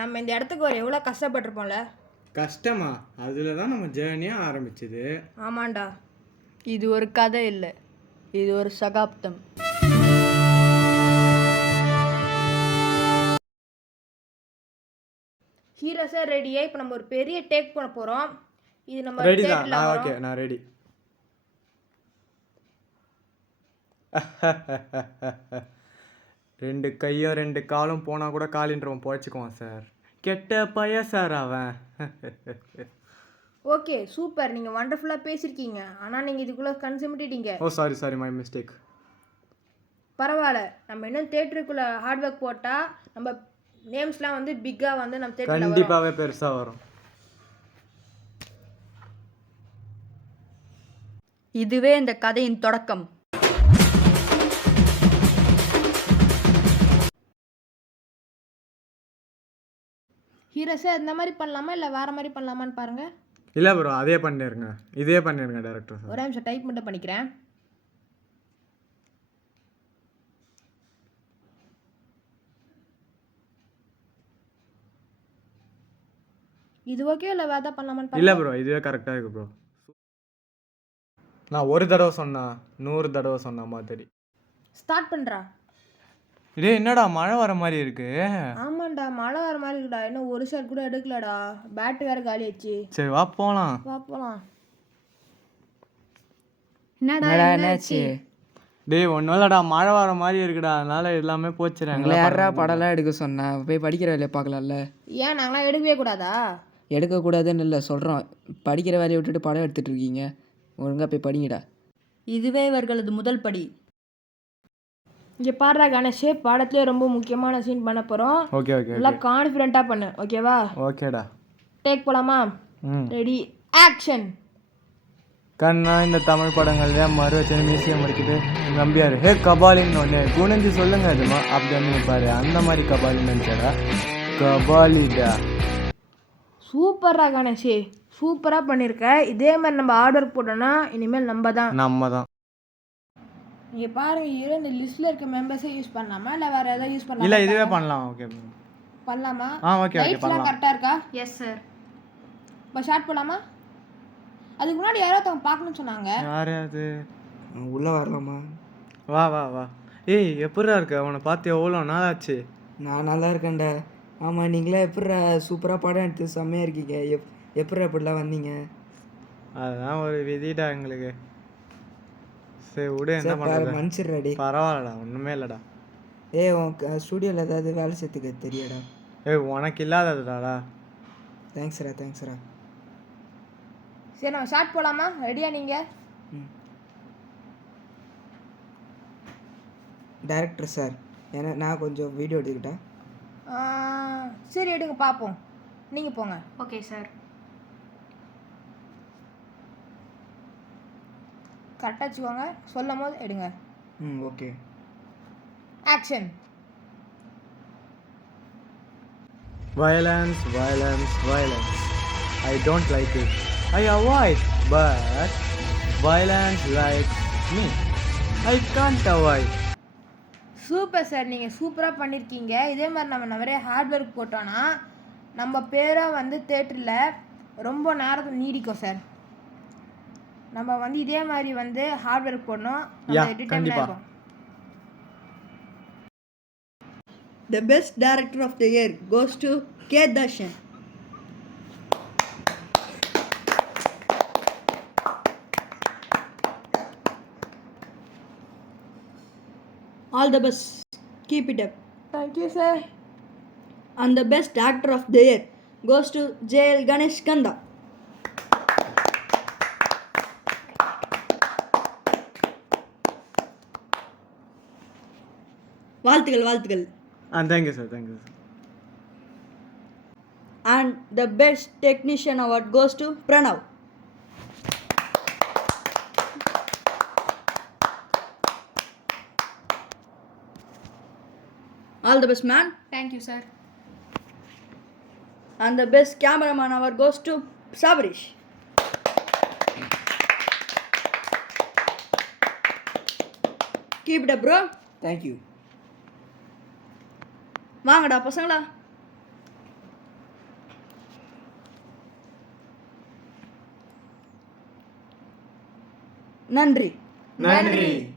நம்ம இந்த இடத்துக்கு ஒரு எவ்வளோ கஷ்டப்பட்டிருப்போம்ல. கஷ்டமா? அதில் தான் நம்ம ஜேர்னியாக ஆரம்பிச்சது. ஆமாண்டா. இது ஒரு கதை இல்லை, இது ஒரு சகாப்தம். ஹீரோ சார் ரெடியா? இப்போ நம்ம ஒரு பெரிய டேக் பண்ண போகிறோம். இது நம்ம ரெடி தான். theatre ல நான் வரும். ஓகே, நான் ரெடி. ரெண்டு கையும் ரெண்டு காலும் போனால் கூட காலின்றவன் போச்சுக்குவான் சார். கெட்ட பைய சார் அவன். ஓகே சூப்பர், நீங்கள் வண்டர்ஃபுல்லாக பேசியிருக்கீங்க. ஆனால் நீங்கள் இதுக்குள்ளே கன்சிமிட்டிட்டீங்க. ஓ சாரி சாரி, மை மிஸ்டேக். பரவாயில்ல, நம்ம இன்னும் தேட்டருக்குள்ளே ஹார்ட் ஒர்க் போட்டால் நம்ம நேம்ஸ்லாம் வந்து பிக்காக வந்து நம்ம தேட்டரில் வரும். கண்டிப்பாகவே பெருசாக வரும். இதுவே இந்த கதையின் தொடக்கம். ஹீரோ சார் இந்த மாதிரி பண்ணலாமா இல்லை வேறு மாதிரி பண்ணலாமான்னு பாருங்கள். இல்லை ப்ரோ, அதே பண்ணிருங்க, இதே பண்ணிருங்க டேரக்டர் சார். ஒரே நிமிஷம் டைப் மட்டும் பண்ணிக்கிறேன். இது ஓகே இல்லை வேறு எதாவது பண்ணலாமான்னு இல்லை பாருங்க. ப்ரோ, இதுவே கரெக்டாக இருக்கு ப்ரோ. நான் ஒரு தடவை சொன்னா 100 தடவை சொன்ன மாதிரி. ஸ்டார்ட் பண்ணுறா. இதே என்னடா மழை வர மாதிரி இருக்கு. ஆமாண்டா, மழை வர மாதிரி இருக்குடா. இன்னும் ஒரு ஷாட் கூட எடுக்கலடா. பேட்டரி வேறு காலி ஆச்சு. சரி வா போகலாம். வா போகலாம். என்னடா என்னாச்சு? டேய் ஒன்றும் இல்லைடா, மழை வர மாதிரி இருக்குடா, அதனால எல்லாமே போச்சுறாங்க. யாரா படம்லாம் எடுக்க சொன்னா? போய் படிக்கிற வேலையை பார்க்கலாம்ல. ஏன் நாங்களாம் எடுக்கவே கூடாதா? எடுக்கக்கூடாதுன்னு இல்லை சொல்கிறோம். படிக்கிற வேலையை விட்டுட்டு படம் எடுத்துகிட்டு இருக்கீங்க. ஒழுங்காக போய் படிங்கடா. இதுவே இவர்களது முதல் படி. இங்கே பாடுறா கணேஷ், பாடத்துலேயே ரொம்ப முக்கியமான சீன் பண்ண போகிறோம். ஓகே ஓகே நல்லா கான்ஃபிடென்ட்டாக பண்ணு, ஓகேவா? ஓகேடா. டேக் போகலாமா? ம். Ready action. கண்ணா இந்த தமிழ் படங்கள்ல மறு வச்சு மியூசியம் இருக்குது நம்பியாரு. ஹே கபாலின்னு ஒன்று குனிஞ்சு சொல்லுங்க அதுமா அப்படின்னு பாரு. அந்த மாதிரி கபாலின்னு நினச்சாடா. கபாலிடா. சூப்பரா கணேஷ், சூப்பராக பண்ணியிருக்க. இதே மாதிரி நம்ம ஆர்டர் போட்டோன்னா இனிமேல் நம்ம தான். நீங்கள் பாருங்க ஹீரோ, இந்த லிஸ்ட்டில் இருக்க மெம்பர்ஸே யூஸ் பண்ணலாமா இல்லை வேறு எதாவது யூஸ் பண்ணலாமா? இல்லை இதுவே பண்ணலாம். ஓகே பண்ணலாமா? ஓகே லைட்ஸ்லாம் பண்ணலாம். கரெக்டாக இருக்கா? Yes sir. இப்போ ஷார்ட் போகலாமா? அதுக்கு முன்னாடி யாரோ ஒருத்தவங்க பார்க்கணும்னு சொன்னாங்க. யாரு அது? உள்ளே வரலாமா? வா வா வா. ஏய் எப்படிடா இருக்க? அவனை பார்த்து எவ்வளோ நாள் ஆச்சு? நான் நல்லா இருக்கேன்டா. ஆமாம், நீங்களே எப்படிடா சூப்பராக படம் எடுத்து செம்மையாக இருக்கீங்க. எப்படிடா இப்படிலாம் வந்தீங்க? அதுதான் ஒரு விதிடா எங்களுக்கு. சரி விடு, என்ன பண்ணுறது? மன்னிச்சிடுறாடி. பரவாயில்லடா, ஒன்றுமே இல்லைடா. ஏய், உன் ஸ்டூடியோவில் ஏதாவது வேலை செய்யறதுக்கு தெரியாடா? ஏய் உனக்கு இல்லாததுடாடா. தேங்க்ஸ்ரா. சரி நம்ம ஷார்ட் போகலாமா? ரெடியா நீங்கள்? டைரக்டர் சார், ஏன்னா நான் கொஞ்சம் வீடியோ எடுத்துக்கிட்டேன். சரி எடுங்க பார்ப்போம். நீங்கள் போங்க. Okay sir. கரெக்டாக வச்சுக்கோங்க, சொல்லும் போது எடுங்க. Okay. Action. Violence, violence, violence. I don't like it. I avoid, but violence likes me. I can't avoid. Super sir, நீங்கள் சூப்பராக பண்ணியிருக்கீங்க. இதே மாதிரி நம்ம நிறைய ஹார்ட் ஒர்க் போட்டோன்னா நம்ம பேரை வந்து தேட்டரில் ரொம்ப நேரத்தில் நீடிக்கும் சார். நம்ம வந்து இதே மாதிரி வந்து ஹார்ட் ஒர்க் போடணும். கண்டிப்பா. The best director of the year goes to K. Darshan. All the best. Keep it up. Thank you sir. And the best actor of the year goes to J.L. Ganesh Kanda. வாழ்த்துக்கள். Thank you sir, thank you sir. And the best technician award goes to Pranav. All the best man. Thank you sir. And the best cameraman award goes to Sabarish. Keep it up bro. Thank you. வாங்கடா பசங்களா. நன்றி. நன்றி.